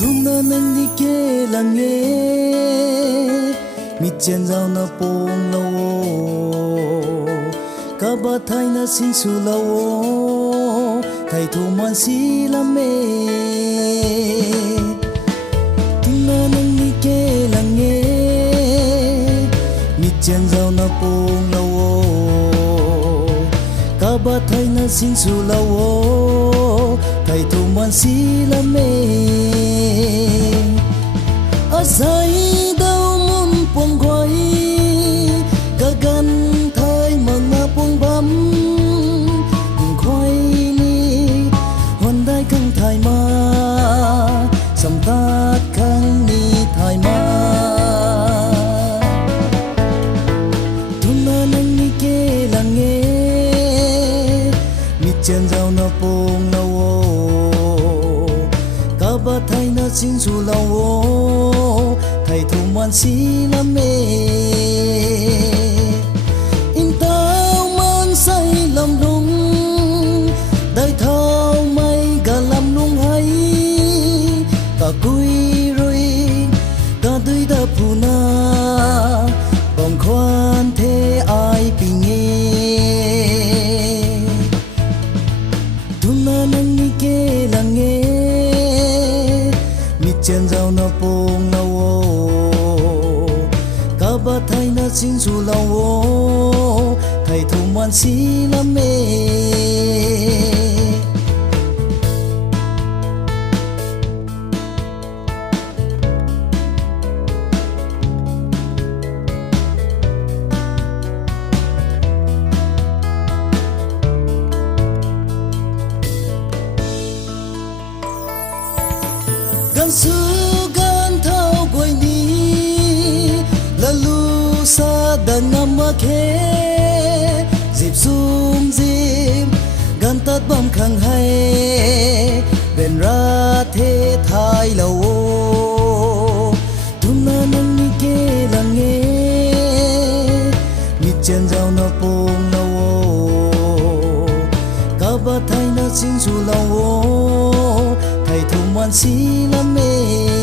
Tuna nang ni ke lange mi chen zao na pong lo ka ba thai na sin su lo thai thu man si la me Tuna nang ni ke lange mi chen zao na pong lo ka ba thai na sin su lo thai thu man si la me Asai đâu muốn buông quay cả gan thay mga buông bắm khoai ni hòn đai khăng thay ma sầm tát khăng ni thay ma thuna nang ni ke lang nghe mi chen zao na buông lâu cả ba thay na xin su lâu thầy thu man si la mê in tao man say lòng lung đại thao mây cả làm lung hay cả cùi rồi cả đôi ta phù na vòng khoan thế ai bình nghe thu na nang ni ke lang nghe mi chen zao na pong na ba thai na xin su lâu thầy thu man si la mê gan su gan thao quay đi lalu sa dan namake dịp zoom dịp gan tát bom khang hay bên ra thế thái lâu thun na nang ni ke lang nghe mi chen zao na pong lâu cả ba thai na xin su lâu thầy thu man si la mê